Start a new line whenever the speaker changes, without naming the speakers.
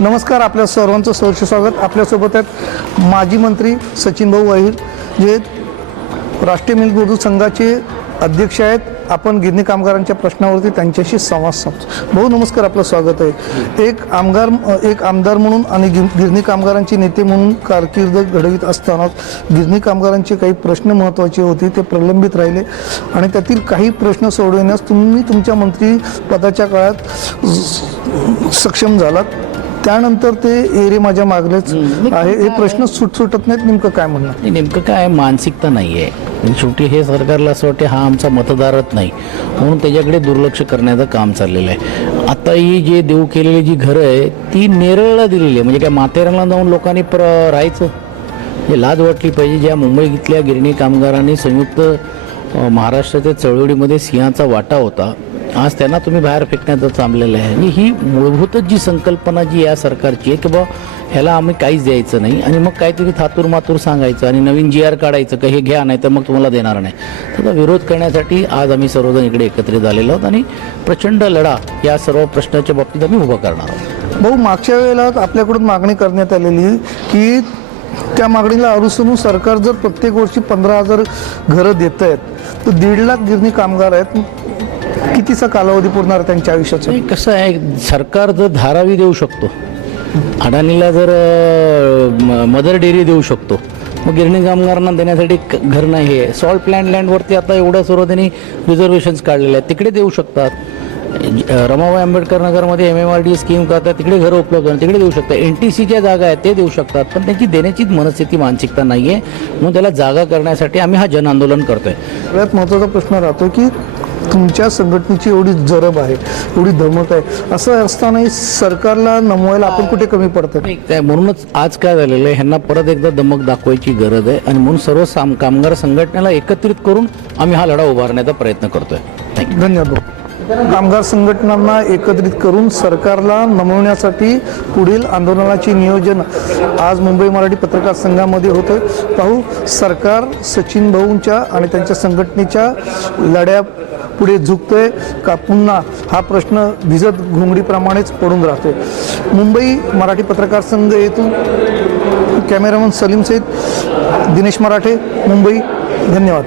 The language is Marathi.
नमस्कार आपल्या सर्वांचं सहर्ष स्वागत. आपल्यासोबत आहेत माजी मंत्री सचिन भाऊ अहिर जे राष्ट्रीय मिल उर्दू संघाचे अध्यक्ष आहेत. आपण गिरणी कामगारांच्या प्रश्नावरती त्यांच्याशी संवाद साधतो. भाऊ नमस्कार आपलं स्वागत आहे. एक आमदार एक आमदार म्हणून आणि गिरणी कामगारांचे नेते म्हणून कारकीर्द घडवीत असताना गिरणी कामगारांचे काही प्रश्न महत्त्वाचे होते ते प्रलंबित राहिले. आणि त्यातील काही प्रश्न सोडविण्यास तुम्ही तुमच्या मंत्रीपदाच्या काळात सक्षम झालात. त्यानंतर ते एरे माझ्या मागलेच आहे. हे प्रश्न सुटसुटत नाहीत नेमकं काय म्हणणं?
नाही, नेमकं काय मानसिकता नाही आहे शेवटी हे सरकारला असं वाटते हा आमचा मतदारच नाही. म्हणून त्याच्याकडे दुर्लक्ष करण्याचं काम चाललेलं आहे. आता ही जे देऊ केलेली जी घरं आहे ती नेरळला दिलेली आहे. म्हणजे काय माथेरानला जाऊन लोकांनी प्र राहायचं? हे लाज वाटली पाहिजे. ज्या मुंबईतल्या गिरणी कामगारांनी संयुक्त अ, महाराष्ट्राच्या चळवळीमध्ये सिंहाचा वाटा होता. आज त्यांना तुम्ही बाहेर फेकण्याचं चांबलेलं आहे. आणि ही मूलभूतच जी संकल्पना जी या सरकारची आहे की बा ह्याला आम्ही काहीच द्यायचं नाही. आणि मग काहीतरी थातूर मातूर सांगायचं आणि नवीन जी आर काढायचं का हे घ्या नाही तर मग तुम्हाला देणार नाही. त्याचा विरोध करण्यासाठी आज आम्ही सर्वजण इकडे एकत्रित आलेलो आहोत आणि प्रचंड लढा या सर्व प्रश्नाच्या बाबतीत आम्ही उभा करणार आहोत.
भाऊ मागच्या वेळेला आपल्याकडून मागणी करण्यात आलेली की त्या मागणीला अनुसरून सरकार जर प्रत्येक वर्षी पंधरा हजार घरं देत आहेत तर दीड लाख गिरणी कामगार आहेत कितीचा कालावधी पुरणार आहे त्यांच्या आयुष्याचा?
नाही कसं आहे सरकार जर धारावी देऊ शकतो अडाणीला जर अ, म- मदर डेअरी देऊ शकतो मग गिरणी कामगारांना देण्यासाठी क- घर नाही आहे. सॉल्ट प्लॅन लँडवरती आता एवढ्या सर्व त्यांनी रिझर्वेशन्स काढलेले आहेत. तिकडे देऊ शकतात. अ, रमाबाई आंबेडकर नगरमध्ये M M R D scheme करतात तिकडे घरं उपलब्ध आहेत तिकडे देऊ शकतात. एन टी सीच्या जागा आहेत ते देऊ शकतात. पण त्यांची देण्याचीच मनस्थिती मानसिकता नाही आहे म्हणून त्याला जागा करण्यासाठी आम्ही हा जन आंदोलन करतोय.
सगळ्यात महत्त्वाचा प्रश्न राहतो की तुमच्या संघटनेची एवढी जरब आहे एवढी धमक आहे. असं असतानाही सरकारला नमवायला आपण कुठे कमी पडतात
त्या म्हणूनच आज काय झालेलं आहे ह्यांना परत एकदा दमक दाखवायची गरज आहे. आणि म्हणून सर्व साम कामगार संघटनेला एकत्रित करून आम्ही हा लढा उभारण्याचा प्रयत्न करतोय. थँक्यू
धन्यवाद. कामगार संघटनांना एकत्रित करून सरकारला नमवण्यासाठी पुढील आंदोलनाचे नियोजन आज मुंबई मराठी पत्रकार संघामध्ये होतं पाहू सरकार सचिन भाऊंच्या आणि त्यांच्या संघटनेच्या लढ्या पुढे झुकतोय का? पुन्हा हा प्रश्न भिजत घोंगडीप्रमाणेच पडून राहतोय. मुंबई मराठी पत्रकार संघ येथून कॅमेरामन सलीम सहित दिनेश मराठे मुंबई. धन्यवाद.